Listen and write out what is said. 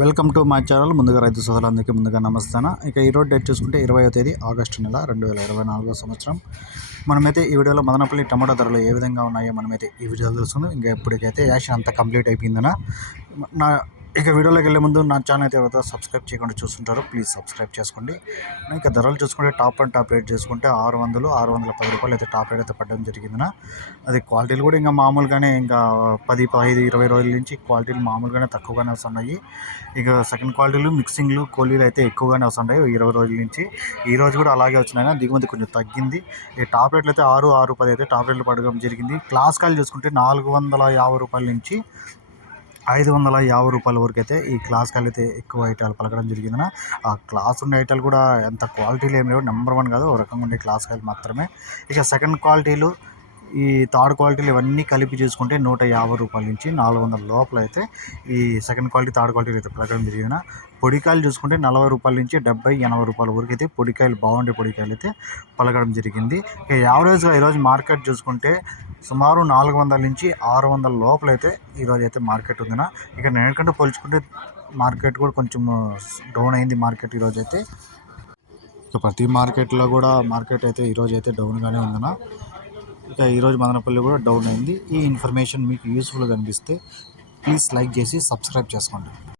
Welcome to మా channel. ముందుగా రైతు సోదరులందరికీ ముందుగా నమస్తాను. ఇక ఈరోజు డేట్ చూసుకుంటే ఇరవయో తేదీ ఆగస్టు నెల రెండు వేల ఇరవై నాలుగో సంవత్సరం. మనమైతే ఈ వీడియోలో మదనపల్లి టమాటా ధరలు ఏ విధంగా ఉన్నాయో మనమైతే ఈ వీడియోలో తెలుసుకుందాం. ఇంకా ఎప్పటికైతే యాక్షన్ అంతా కంప్లీట్ అయిపోయిందన. నా ఇక వీడియోలోకి వెళ్ళే ముందు నా ఛానల్ అయితే ఎవరైతే సబ్స్క్రైబ్ చేయకుండా చూస్తుంటారో ప్లీజ్ సబ్స్క్రైబ్ చేసుకోండి. ఇంకా ధరలు చూసుకుంటే టాప్ అండ్ టాప్ రేట్ చేసుకుంటే ఆరు వందలు ఆరు వందల పది రూపాయలు అయితే టాప్ రేట్ అయితే పడడం జరిగిందిన. అది క్వాలిటీలు కూడా ఇంకా మామూలుగానే ఇంకా పది పదహైదు ఇరవై రోజుల నుంచి క్వాలిటీలు మామూలుగానే తక్కువగానే వస్తున్నాయి. ఇక సెకండ్ క్వాలిటీలు మిక్సింగ్లు కోలీలు అయితే ఎక్కువగానే వస్తున్నాయి ఇరవై రోజుల నుంచి. ఈ రోజు కూడా అలాగే వచ్చినాయి దిగుమతి కొంచెం తగ్గింది. ఈ టాప్ రేట్లు అయితే ఆరు ఆరు పది అయితే టాప్ రేట్లు పడడం జరిగింది. క్లాస్ కాయలు చూసుకుంటే నాలుగు వందల యాభై రూపాయల నుంచి ఐదు వందల యాభై రూపాయల వరకు అయితే ఈ క్లాస్ కలిగితే అయితే ఎక్కువ ఐటాలు పలకడం జరిగిందన ఆ క్లాస్ ఉండే ఐటాలు కూడా ఎంత క్వాలిటీలు ఏమి లేవు. నెంబర్ వన్ కాదు ఒక రకంగా ఉండే క్లాస్ కాయలు మాత్రమే. ఇక సెకండ్ క్వాలిటీలు ఈ థర్డ్ క్వాలిటీలు ఇవన్నీ కలిపి చూసుకుంటే నూట యాభై రూపాయల నుంచి నాలుగు వందల లోపల అయితే ఈ సెకండ్ క్వాలిటీ థర్డ్ క్వాలిటీలు అయితే పలకడం జరిగిన పొడికాయలు చూసుకుంటే నలభై రూపాయల నుంచి డెబ్బై ఎనభై రూపాయల వరకు అయితే పొడికాయలు బాగుండే పొడికాయలు అయితే పలకడం జరిగింది. ఇక యావరేజ్గా ఈరోజు మార్కెట్ చూసుకుంటే సుమారు నాలుగు వందల నుంచి ఆరు వందల లోపల అయితే ఈరోజు అయితే మార్కెట్ ఉందిన. ఇక నేనకంటే పోల్చుకుంటే మార్కెట్ కూడా కొంచెం డౌన్ అయింది మార్కెట్ ఈరోజు అయితే. ఇక ప్రతి మార్కెట్లో కూడా మార్కెట్ అయితే ఈరోజు అయితే డౌన్గానే ఉందన్న ఇక ఈరోజు మదనపల్లి కూడా డౌన్ అయింది. ఈ ఇన్ఫర్మేషన్ మీకు యూస్ఫుల్గా అనిపిస్తే ప్లీజ్ లైక్ చేసి సబ్స్క్రైబ్ చేసుకోండి.